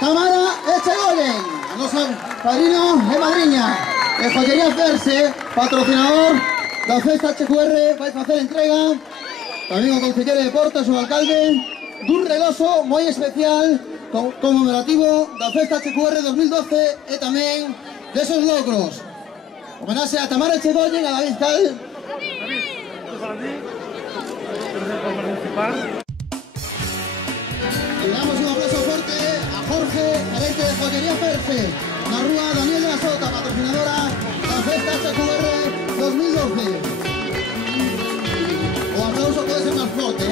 Tamara Echegoyen, nuestro padrino de madriña, de Joyería Ferse, patrocinador de la Festa HQR, vais a hacer entrega, también o concejal de deportes o alcalde, dun reloso moi especial, conmemorativo da Festa HQR 2012 e tamén desos logros. Homenaxe a Tamara Echegoyen, a David Cal. Y damos un aplauso fuerte a Jorge, gerente de Joyería Ferse, na rúa Daniel de la Sota, patrocinadora da Festa HQR 2012. O aplauso pode ser máis forte,